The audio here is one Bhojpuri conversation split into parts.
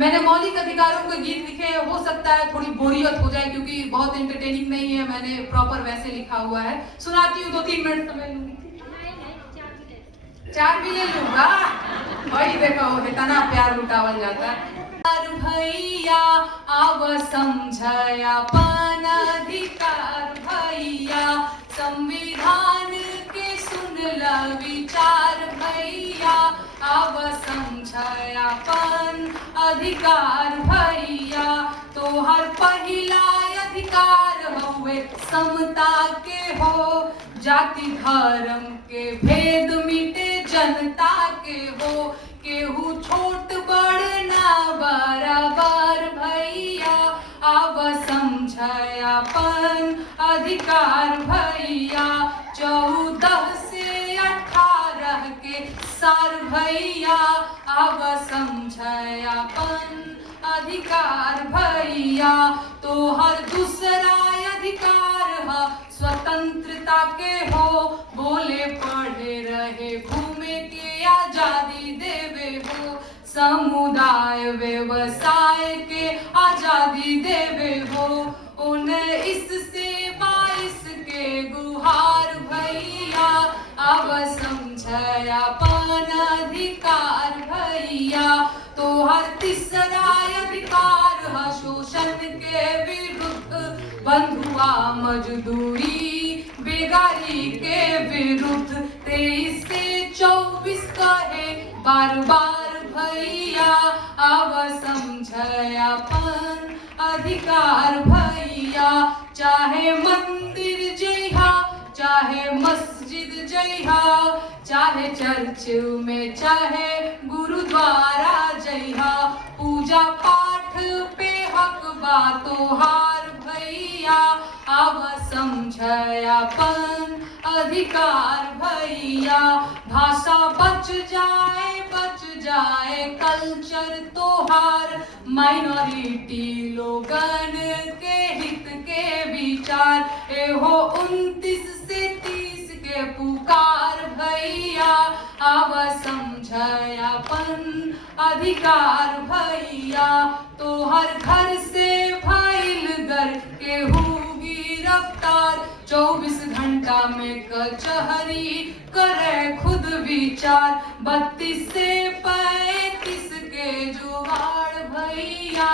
मैंने मौलिक अधिकारों के गीत लिखे, हो सकता है थोड़ी बोरियत हो जाए क्योंकि बहुत एंटरटेनिंग नहीं है, मैंने प्रॉपर वैसे लिखा हुआ है। सुनाती हूँ, 2-3 मिनट समय लूंगी। 4 भी ले लूंगा। वही देखो इतना प्यार लुटावल जाता है। भैया आव समझया पान अधिकार भैया, संविधान के सुनला विचार भैया, आव समझया पान अधिकार भैया। तोहर पहिला अधिकार हवे समता के हो, जाति धर्म के भेद मिटे जनता के हो, केहू छोट बड़ ना बराबर भैया, आव समझयापन अधिकार भैया। 14 से 18 के सार भैया, आव समझयापन अधिकार भैया। तोहर दूसरा अधिकार है स्वतंत्रता के हो, बोले पढ़े रहे घूमे के आजादी देवे हो, समुदाय व्यवसाय के आजादी देवे हो। 19 से 22 के गुहार भैया, अब समझयापन अधिकार भैया। तोहर तीसरा अधिकार है शोषण के विरुद्ध, बंधुआ मजदूरी बेगारी के विरुद्ध। 23 से 24 कहे बार बार भैया, अब समझयापन अधिकार भैया। चाहे मंदिर जइहा, चाहे मस्जिद जइहा, चाहे चर्च में, चाहे गुरुद्वारा जइहा, पूजा पाठ पे हक बा तोहार भैया, अब समझयापन अधिकार भैया। भाषा बच जाए कल्चर तोहार, माइनॉरिटी लोगन के हित के विचार। एहो 29 से 30 के पुकार भैया, अब समझयापन अधिकार भैया। तोहर घर से भइल घर केहू गिरफ्तार, 24 घंटा में कचहरी करे खुद विचार। 32 से 35 के जुगाड़ भैया,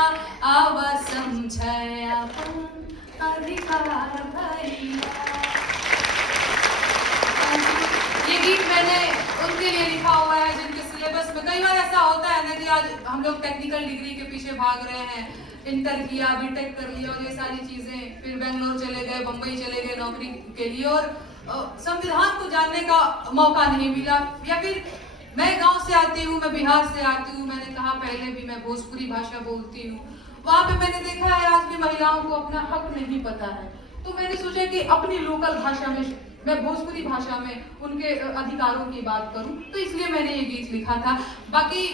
अब समझयापन अधिकार भैया। ये गीत मैंने उनके लिए लिखा हुआ है जिनके सिलेबस में कई बार ऐसा होता है ना कि आज हम लोग टेक्निकल डिग्री के पीछे भाग रहे हैं, इंटर किया, बीटेक कर लिया और ये सारी चीजें, फिर बेंगलोर चले गए, बम्बई चले गए नौकरी के लिए और संविधान को जानने का मौका नहीं मिला। या फिर मैं गांव से आती हूँ, मैं बिहार से आती हूँ, मैंने कहा पहले भी मैं भोजपुरी भाषा बोलती हूँ। वहां पे मैंने देखा है आज भी महिलाओं को अपना हक नहीं पता है, तो मैंने सोचा कि अपनी लोकल भाषा में, मैं भोजपुरी भाषा में उनके अधिकारों की बात करूं, तो इसलिए मैंने ये गीत लिखा था। बाकी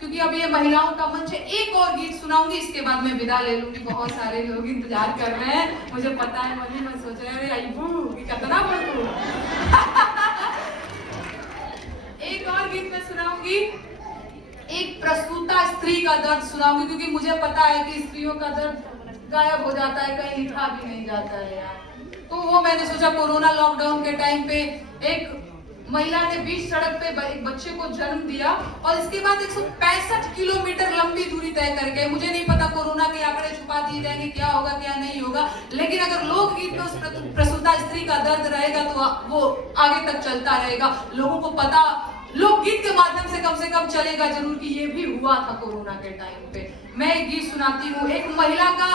क्योंकि अब ये महिलाओं का मंच है, एक और गीत सुनाऊंगी, इसके बाद मैं विदा ले लूंगी। बहुत सारे लोग इंतजार कर रहे हैं, मुझे पता है, मन ही मन सोच रहे हैं अरे कितना बोलूं। एक और गीत मैं सुनाऊंगी, एक प्रसूता स्त्री का दर्द सुनाऊंगी, क्योंकि मुझे पता है कि स्त्रियों का दर्द गायब हो जाता है, कहीं लिखा भी नहीं जाता है यार। तो वो मैंने सोचा कोरोना लॉकडाउन के टाइम पे एक महिला ने बीच सड़क पे एक बच्चे को जन्म दिया और इसके बाद 165 किलोमीटर लंबी दूरी तय कर गए। मुझे नहीं पता कोरोना के आंकड़े छुपा दिए जाएंगे, क्या होगा क्या नहीं होगा, लेकिन अगर लोकगीत में उस प्रसूता स्त्री का दर्द रहेगा तो वो आगे तक चलता रहेगा, लोगों को पता लोकगीत के माध्यम से कम चलेगा जरूर कि ये भी हुआ था कोरोना के टाइम पे। मैं एक गीत सुनाती हूँ, एक महिला का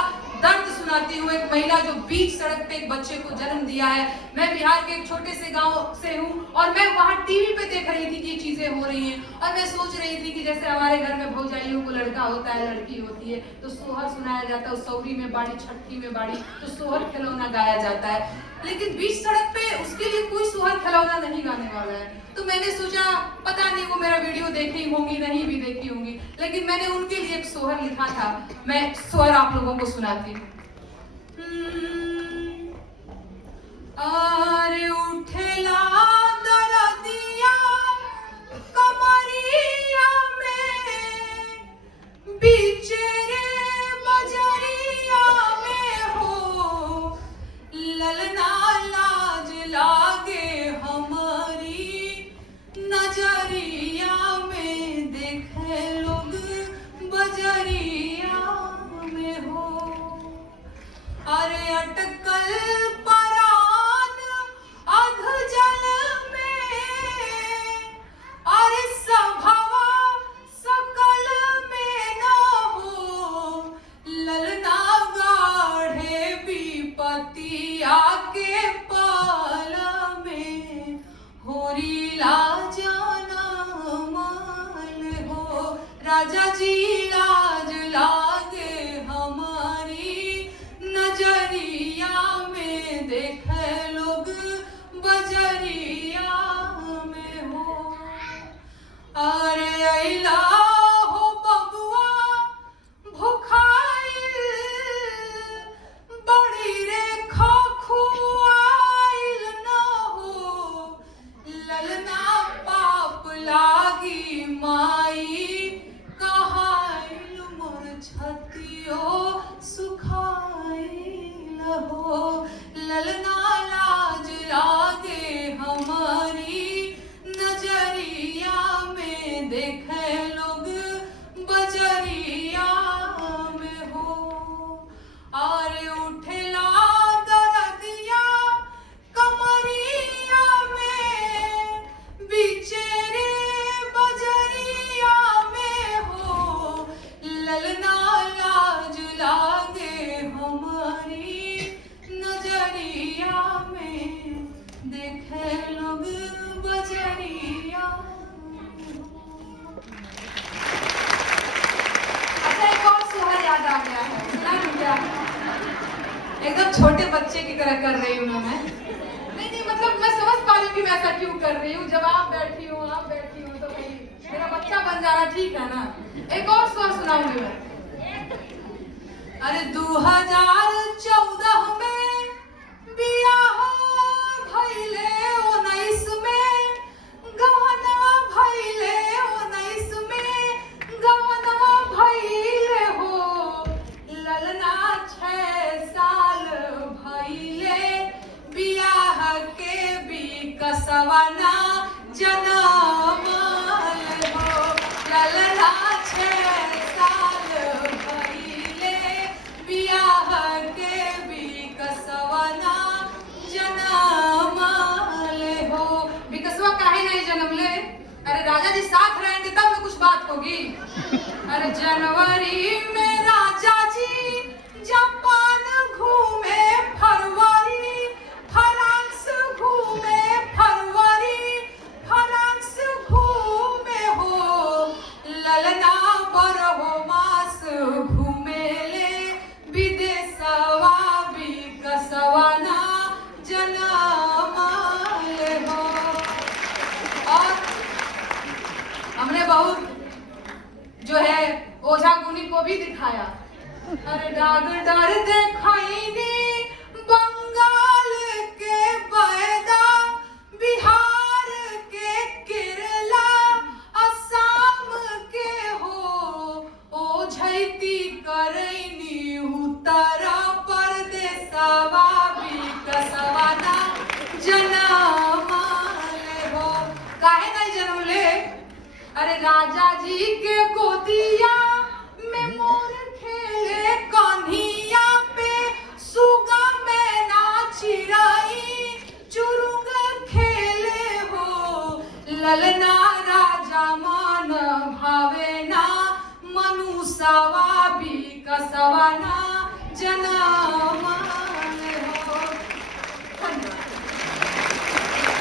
दर्द सुनाती हूँ, एक महिला जो बीच सड़क पे एक बच्चे को जन्म दिया है। मैं बिहार के एक छोटे से गांव से हूँ और मैं वहाँ टीवी पे देख रही थी कि ये चीजें हो रही हैं और मैं सोच रही थी कि जैसे हमारे घर में भौजाइयों को लड़का होता है, लड़की होती है तो सोहर सुनाया जाता है, सौरी में बाड़ी, छठी में बाड़ी, तो सोहर खिलौना गाया जाता है। लेकिन बीच सड़क पे उसके लिए कोई सोहर खिलौना नहीं गाने वाला है। तो मैंने सोचा पता नहीं वो मेरा वीडियो देखी होंगी, नहीं भी देखी होंगी, लेकिन मैंने उनके लिए एक सोहर लिखा था। मैं सोहर आप लोगों को सुनाती हूँ। अरे उठेला दरदिया कमरिया में, पीछे रे बजरिया में हो ललना लाज लागे हमारी नजरिया में देखे लोग बजरिया में हो। अरे अटकल परान अध जल में अरे सभवा सकल में न हो ललना गाढ़े विपतिया के पाल में होरी लाजाना माल हो। राजा जी लाज लागे हमारी नजरिया में देखे लोग बजरिया में हो। अरे अइला हो बबुआ भुखाइल बड़ी रे खुआइल न हो ललना पाप लागी माई कहाइल मोर छतियो सुखाइल हो। ललना लाज लागे हमारी नजरिया में देखे लोग बजरिया में हो। अरे उठला दरदिया कमरिया में बीचे रे बजरिया में हो ललना लाज लागे हमारी नजरिया में देखे लोग बजरिया में हो। अच्छा एक और सुहार याद आ गया है, सुना क्या? एकदम छोटे बच्चे की तरह कर रही हूँ मैं। नहीं मतलब मैं समझ पा रही हूँ कि मैं ऐसा क्यों कर रही हूँ। जब आप बैठी हो तो भाई मेरा बच्चा बन जाना ठीक है ना। एक और सुहार सुनाऊंगी मैं। अरे 2014 में बियाह भइले 19 में गवनवा भइले 19 में गवनवा भइले हो ललना 6 साल भइले बियाह के बिकसवना जनमाल हो। ललना 6 साल भइले बियाह के बिकसवना जनमाल हो। बिकसवा काहे नहीं जन्म ले? अरे राजा जी साथ रहेंगे तब ना कुछ बात होगी। अरे जनवरी में राजा जी जापान घूमे फरवरी फ्रांस घूमे फरवरी फ्रांस घूमे हो ललना बरहो मास घूमे ले विदेशवा बिकसवना जनमाल हो। और हमने बहुत जो है ओझा गुनी को भी दिखाया। अरे डॉक्टर देखैनी बंगाल के बैदा बिहार के केरला असम के हो ओझैती करैनी उत्तर प्रदेशवा बिकसवना जनमाल हो। काहे नहीं जन्म ले? अरे राजा जी के गोदिया में मोर खेले कन्हिया पे सुगा में ना चिराई चुरुंग खेले हो ललना राजा मन भावे ना मनुष्यवा बिकसवना जनमाल